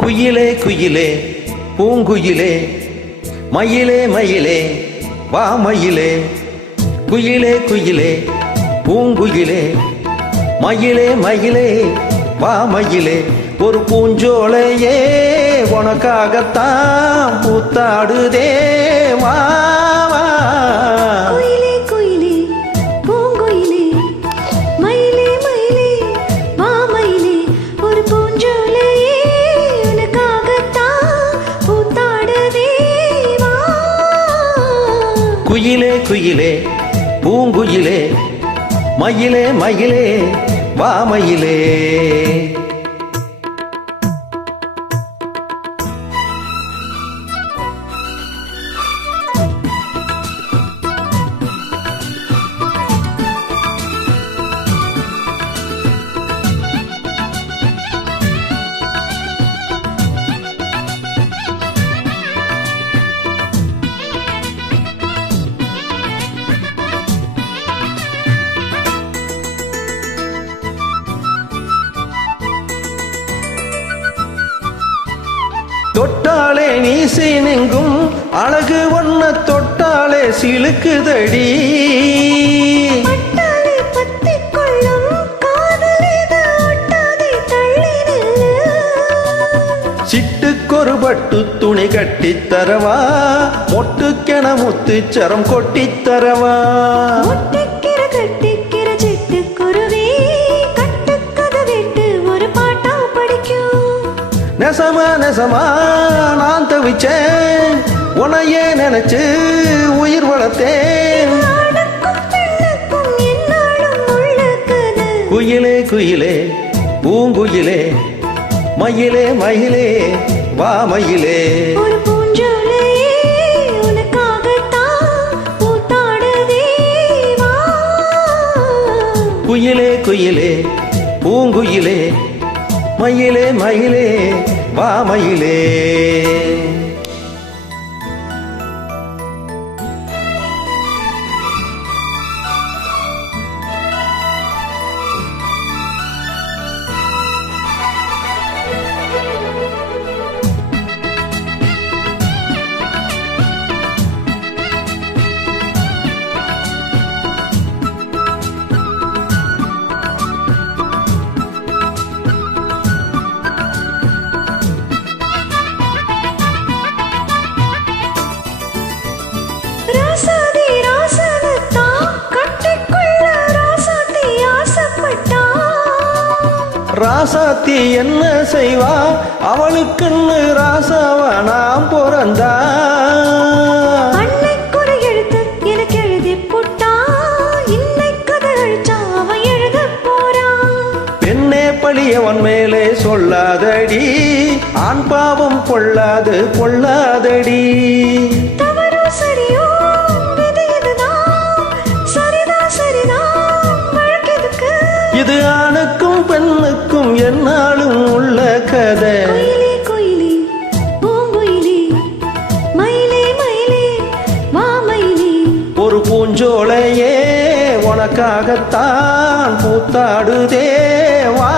குயிலே குயிலே பூங்குயிலே மயிலே மயிலே வா மயிலே. குயிலே குயிலே பூங்குயிலே மயிலே மயிலே வா மயிலே. ஒரு பூஞ்சோலையே உனக்காகத்தான் பூத்தாடுதே வா வா. குயிலே குயிலே பூங்குயிலே மயிலே மயிலே வா மயிலே. ஒரு பூஞ்சோலையே உனக்காகத்தான் பூத்தாடுதே வா. குயிலே குயிலே பூங்குயிலே மயிலே மயிலே வா மயிலே. தொட்டாலே நீசை நெங்கும் அழகு ஒன்ன தொட்டாலே சிலுக்குதடி. பட்டாலே பத்திக் கொள்ளும் காதலிது ஒட்டாதே தள்ளி நில்லு. சிட்டுக்கொரு பட்டு துணி கட்டித் தரவா, மொட்டுக்கென முத்துச்சரம் கொட்டித் தரவா. ஒட்டிக்கிற கட்டிக்கிற சிட்டுக்குருவி கட்டுக்கதை விட்டு ஒரு பாட்டா படிக்கும். நெசமா நெசமா நான் தவிச்சேன், உனையே நினைச்சு உயிர் வளர்த்தேன். ஆணுக்கும் பெண்ணுக்கும் என்னாலும் உள்ள கதை. குயிலே குயிலே பூங்குயிலே மயிலே மயிலே வா மயிலே. ஒரு பூஞ்சோலையே உனக்காகத்தான் பூத்தாடுதே வா. குயிலே குயிலே பூங்குயிலே மயிலே மயிலே வா மயிலே. ராசாதி ராசனத்தான் கட்டிக்கொள்ள ராசாத்தி ஆசைப்பட்டா. ராசாத்தி என்ன செய்வா, அவளுக்குன்னு ராசாவா நாம் பிறந்தா. அன்னைக்கொரு எழுத்து எனக்கு எழுதி போட்டா, இன்னைக்கு கதை அழிச்சா அவன் எழுத போறான். பெண்ணே பழியவன் மேலே சொல்லாதடி, ஆண் பாவம் பொல்லாது பொல்லாதடி. தவறோ சரியோ விதி இதுதான், சரிதான் சரிதான் வழக்கெதுக்கு. இது ஆணுக்கும் பெண்ணுக்கும் என்னாலும் உள்ள கதை. குயிலே குயிலே பூங்குயிலே மயிலே மயிலே வா மயிலே. ஒரு பூஞ்சோலையே உனக்காகத்தான் பூத்தாடுதே வா